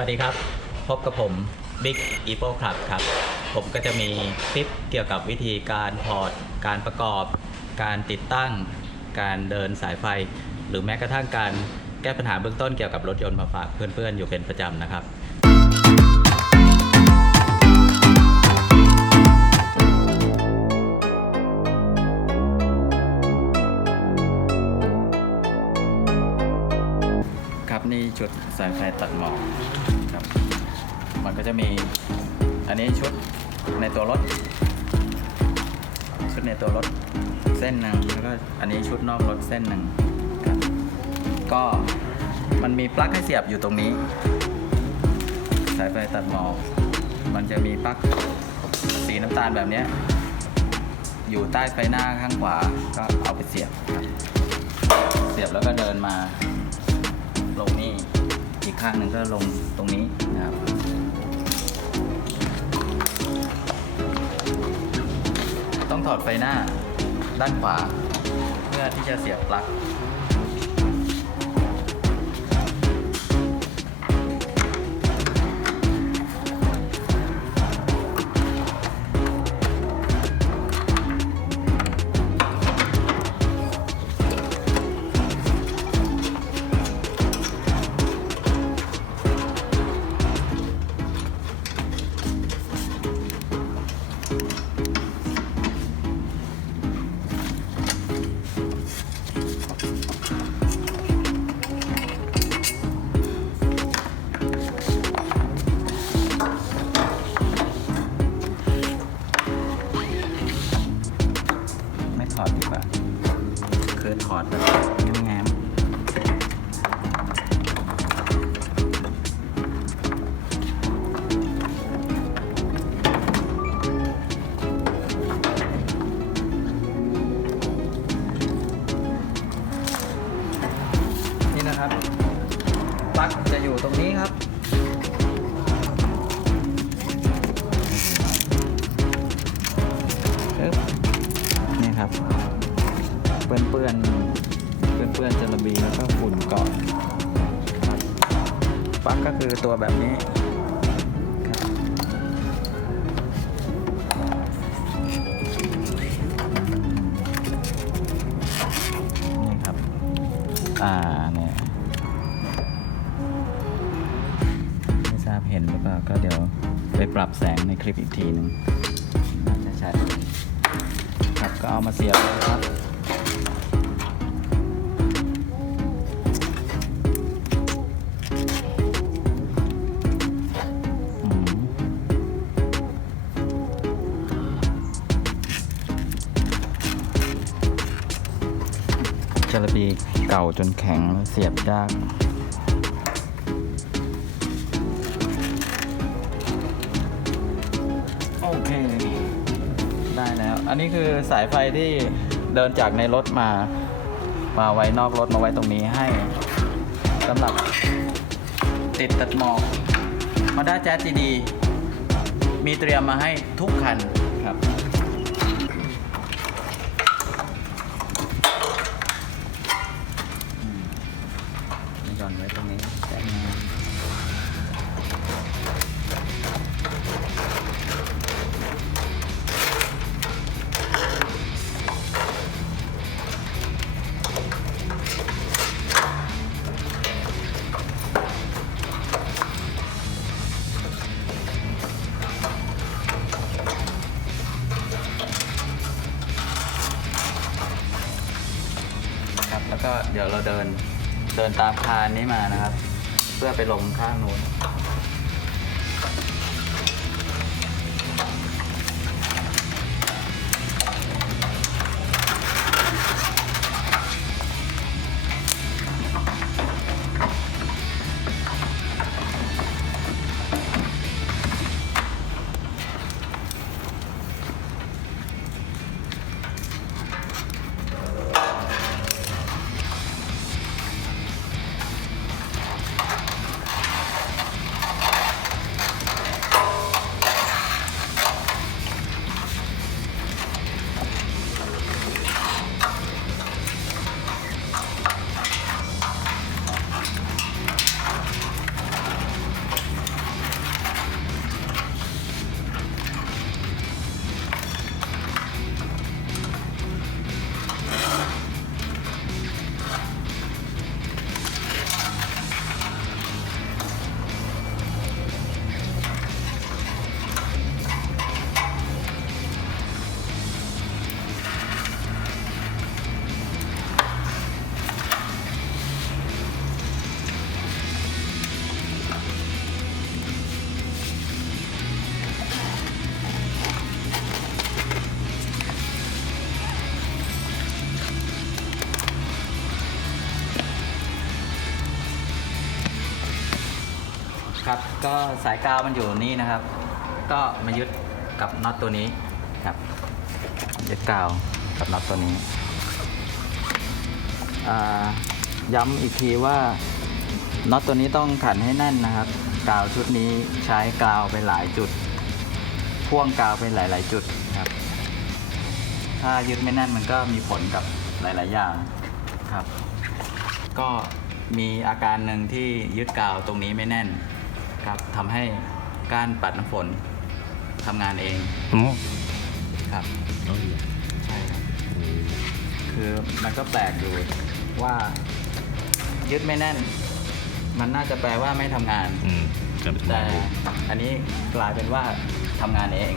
วัสดีครับ พบกับผม Big e p o Club ครับ ผมก็จะมีคลิปเกี่ยวกับวิธีการพอดการประกอบ การติดตั้ง การเดินสายไฟ หรือแม้กระทั่งการแก้ปัญหาเบื้องต้นเกี่ยวกับรถยนต์มาฝากเพื่อนๆ อยู่เป็นประจำนะครับ สายไฟตัดหมอกครับ มันก็จะมีอันนี้ชุดในตัวรถ ชุดในตัวรถเส้นหนึ่งแล้วก็อันนี้ชุดนอกรถเส้นหนึ่งครับก็มันมีปลั๊กให้เสียบอยู่ตรงนี้ สายไฟตัดหมอกมันจะมีปลั๊กสีน้ำตาลแบบนี้อยู่ใต้ไฟหน้าข้างขวาก็เอาไปเสียบครับ เสียบแล้วก็เดินมาลงนี่ อีกข้างหนึ่งก็ลงตรงนี้นะครับต้องถอดไฟหน้าด้านขวา เพื่อที่จะเสียบปลั๊ก ถอดดีกว่าคือถอดแบบแง้ ปลั๊กก็คือตัวแบบนี้นี่ครับ อ่าเนี่ยไม่ทราบเห็นหรือเปล่าก็เดี๋ยวไปปรับแสงในคลิปอีกทีหนึงน่าจะชัดครับก็เอามาเสียบเลยครับ จระบีเก่าจนแข็งเสียบยากโอเค ได้แล้ว อันนี้คือสายไฟที่เดินจากในรถมา มาไว้นอกรถมาไว้ตรงนี้ให้สำหรับติดตัดหมอกมาด้าแจ๊จีดี มีเตรียมมาให้ทุกคัน นตามคานนี้มานะครับ เพื่อไปลงข้างนู้น ครับ ก็สายกาวมันอยู่นี่นะครับ ก็มายึดกับน็อตตัวนี้ครับ ยึดกาวกับน็อตตัวนี้อ่าย้ำอีกทีว่าน็อตตัวนี้ต้องขันให้แน่นนะครับ กาวชุดนี้ใช้กาวไปหลายจุด พ่วงกาวไปหลาย ๆ จุดครับ ถ้ายึดไม่แน่นมันก็มีผลกับหลาย ๆ อย่างครับ ก็มีอาการหนึ่งที่ยึดกาวตรงนี้ไม่แน่น ครับทำให้ก้านปัดน้ำฝนทำงานเองอ๋อครับ เอาดีอะใช่ครับ คือมันก็แปลกอยู่ว่ายึดไม่แน่น มันน่าจะแปลว่าไม่ทำงาน อืมจะเป็นแต่อันนี้กลายเป็นว่าทำงานเอง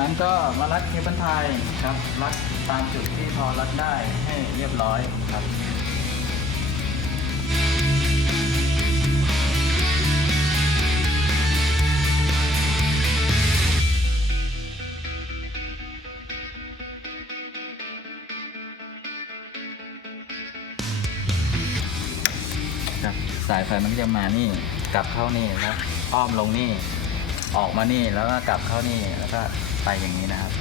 นั้นก็มารัดเคเบิลไทยครับ รัดตามจุดที่พอรัดได้ให้เรียบร้อยครับครับสายไฟมันก็จะมานี่ กลับเข้านี่แล้วอ้อมลงนี่ ออกมานี่แล้วก็กลับเข้านี่แล้วก็ ไปอย่างนี้นะครับ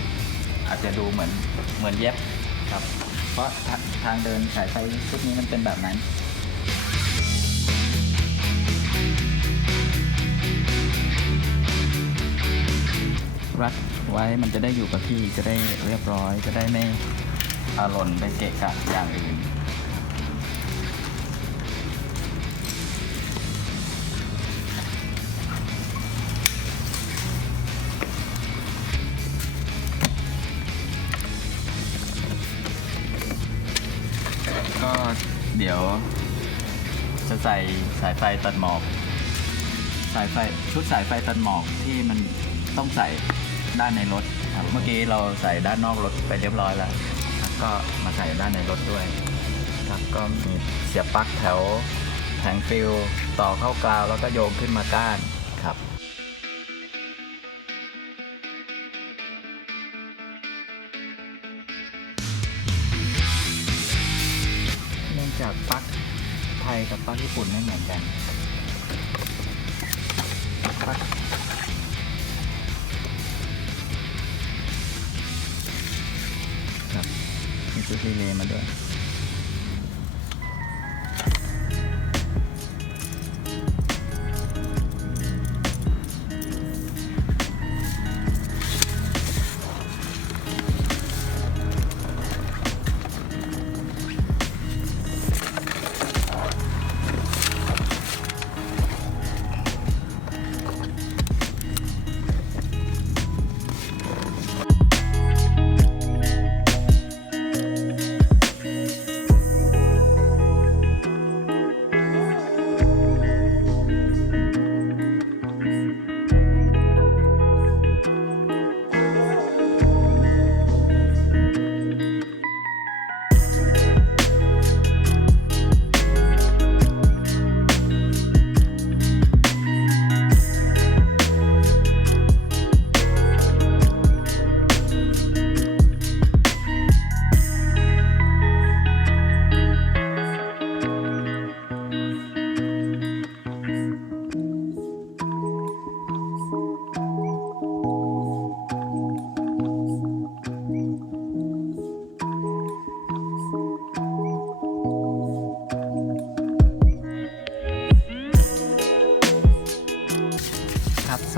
อาจจะดูเหมือนเหมือนเย็บครับ เพราะทาทางเดินสายไฟชุดนี้มันเป็นแบบนั้น รัดไว้มันจะได้อยู่กับที่จะได้เรียบร้อยจะได้ไม่อาหล่นไปเกะกะอย่างอื่น ใส่สายไฟตัดหมอก สายไฟชุดสายไฟตัดหมอกที่มันต้องใส่ด้านในรถครับเมื่อกี้เราใส่ด้านนอกรถไปเรียบร้อยแล้วครับก็มาใส่ด้านในรถด้วยครับก็มีเสียบปลั๊กแถวแผงฟิลต่อเข้ากราวแล้วก็โยงขึ้นมาก้านครับ เนื่องจากปลั๊ก ยกับปลั๊กญี่ปุ่นไม่เหมือนกันฟักครับมีชุดรีเลยมาด้วย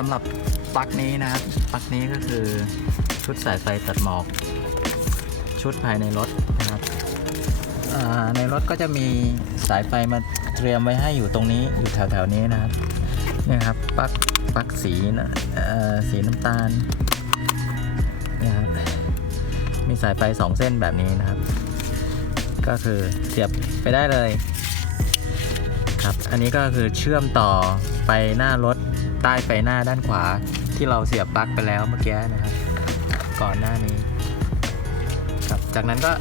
ำหรับปลั๊กนี้นะครับปลั๊กนี้ก็คือชุดสายไฟตัดหมอก ชุดภายในรถนะครับในรถก็จะมีสายไฟมาเตรียมไว้ให้อยู่ตรงนี้อยู่แถวๆนี้นะครับนี่ครับปลั๊กปลั๊กสีนะเอ่อสีน้ำตาลนี่ครับมีสายไฟสองเส้นแบบนี้นะครับ ก็คือเสียบไปได้เลยครับ อันนี้ก็คือเชื่อมต่อไปหน้ารถ ใต้ไฟหน้าด้านขวาที่เราเสียบปลั๊กไปแล้วเมื่อกี้นะครับ ก่อนหน้านี้ครับจากนั้นก็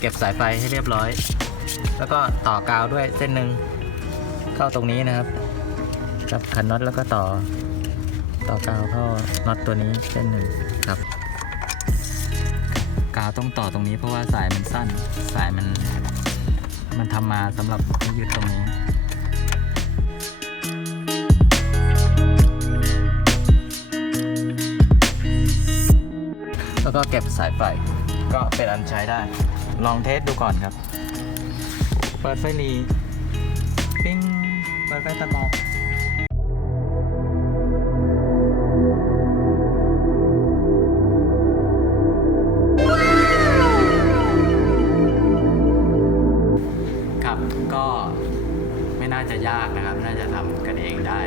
เก็บสายไฟให้เรียบร้อย แล้วก็ต่อกาวด้วยเส้นหนึ่งเข้าตรงนี้นะครับจับขันน็อตแล้วก็ต่อต่อกาวเข้าน็อตตัวนี้เส้นหนึ่งครับ กาวต้องต่อตรงนี้เพราะว่าสายมันสั้น สายมัน มันทำมาสำหรับให้ยึดตรงนี้ แล้วก็เก็บสายไฟก็เป็นอันใช้ได้ ลองเทสดูก่อนครับ เปิดไฟรีปิ้งเปิดไฟตะบอกครับก็ไม่น่าจะยากนะครับ น่าจะทำกันเองได้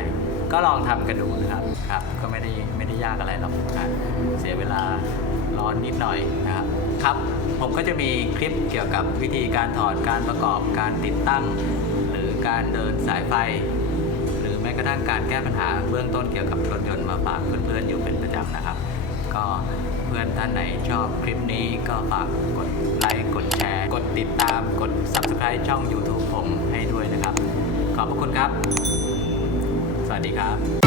ก็ลองทำกันดูนะครับครับ ก็ไม่ได้ไม่ได้ยากอะไรหรอกนะเสียเวลา ร้อนนิดหน่อยนะครับครับ ผมก็จะมีคลิปเกี่ยวกับวิธีการถอดการประกอบการติดตั้ง หรือการเดินสายไฟ หรือแม้กระทั่งการแก้ปัญหาเบื้องต้นเกี่ยวกับรถยนต์มาฝากเพื่อนๆอยู่เป็นประจำนะครับ ก็เพื่อนท่านไหนชอบคลิปนี้ก็ฝากกดไลค์กดแชร์กดติดตามกด Subscribe ช่อง YouTube ผมให้ด้วยนะครับ ขอบพระคุณครับ สวัสดีครับ